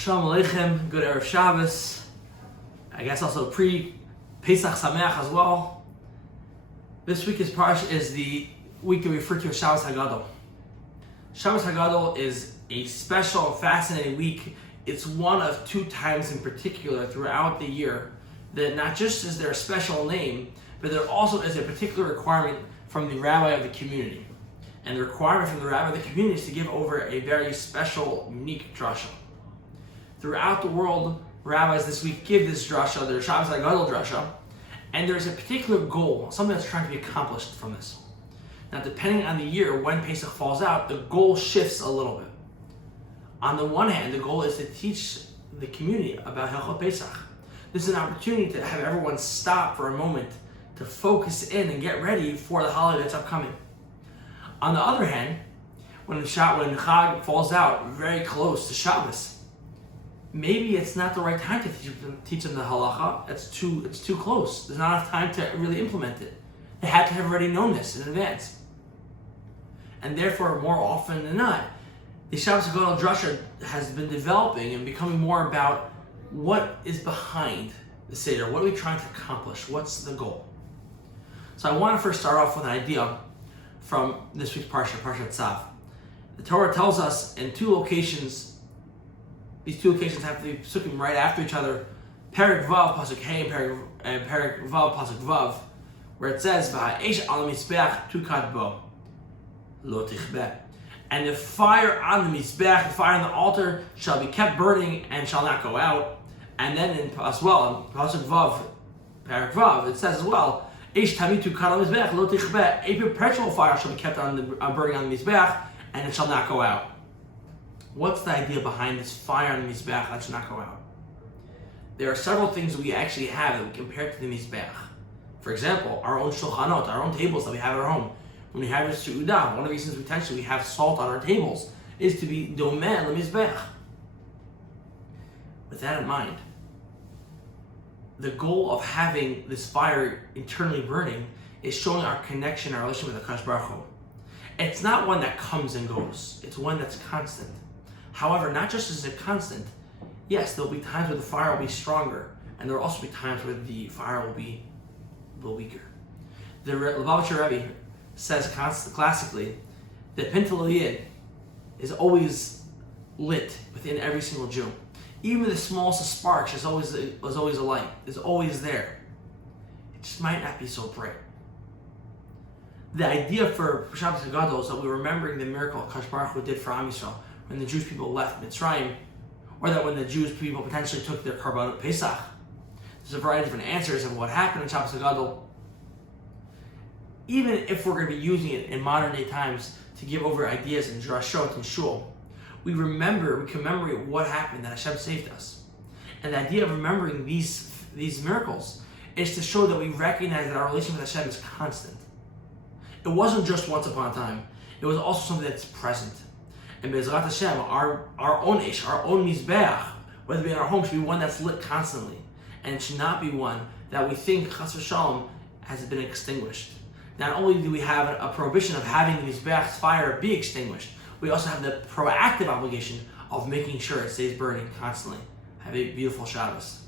Shalom Aleichem, good Erev Shabbos. I guess also pre-Pesach Sameach as well. This week is the week that we refer to as Shabbat HaGadol. Shabbat HaGadol is a special, fascinating week. It's one of two times in particular throughout the year that not just is there a special name, but there also is a particular requirement from the rabbi of the community. And the requirement from the rabbi of the community is to give over a very special, unique drasha. Throughout the world, rabbis this week give this drasha, their Shabbat HaGadol drasha, and there's a particular goal, something that's trying to be accomplished from this. Now, depending on the year when Pesach falls out, the goal shifts a little bit. On the one hand, the goal is to teach the community about Hilchot Pesach. This is an opportunity to have everyone stop for a moment to focus in and get ready for the holiday that's upcoming. On the other hand, when Chag falls out very close to Shabbos, maybe it's not the right time to teach them the halacha. It's too close. There's not enough time to really implement it. They had to have already known this in advance. And therefore, more often than not, the Shabbat HaGadol drasha has been developing and becoming more about what is behind the Seder. What are we trying to accomplish? What's the goal? So I want to first start off with an idea from this week's Parshat Tzav. The Torah tells us in two locations. These two occasions have to be psukim right after each other. Perek Vav Pasuk Hey and Perek Vav Pasuk Vav, where it says V'ha'esh al mizbeach tukad bo lo tichbeh, and the fire on the mizbeach, the fire on the altar, shall be kept burning and shall not go out. And then in Pasuk Vav, Perek Vav, it says as well, Eish tamid tukad al mizbeach lo tichbeh, a perpetual fire shall be kept burning on the mizbeach and it shall not go out. What's the idea behind this fire on the Mizbeach that should not go out? There are several things that we actually have that we compare to the Mizbeach. For example, our own shulchanot, our own tables that we have at our home. When we have a su'udah, one of the reasons we have salt on our tables is to be domeh le Mizbeach. With that in mind, the goal of having this fire internally burning is showing our connection, our relationship with the HaKadosh Baruch Hu. It's not one that comes and goes. It's one that's constant. However, not just as a constant, yes, there'll be times where the fire will be stronger, and there will also be times where the fire will be a little weaker. The Lubavitcher Rebbe says classically that Pintel Yid is always lit within every single Jew. Even the smallest of sparks is always a light, is always there. It just might not be so bright. The idea for Shabbat HaGadol is that we're remembering the miracle HaKadosh Baruch Hu did for Am Yisrael when the Jewish people left Mitzrayim, or that when the Jewish people potentially took their Korbanot Pesach. There's a variety of different answers of what happened in Shabbat HaGadol. Even if we're going to be using it in modern day times to give over ideas in drashot and shul, we commemorate what happened, that Hashem saved us. And the idea of remembering these miracles is to show that we recognize that our relationship with Hashem is constant. It wasn't just once upon a time. It was also something that's present. And Be'ezrat Hashem, our own ish, our own mizbeach, whether it be in our home, should be one that's lit constantly. And it should not be one that we think, chas v'shalom, has been extinguished. Not only do we have a prohibition of having the mizbeach's fire be extinguished, we also have the proactive obligation of making sure it stays burning constantly. Have a beautiful Shabbos.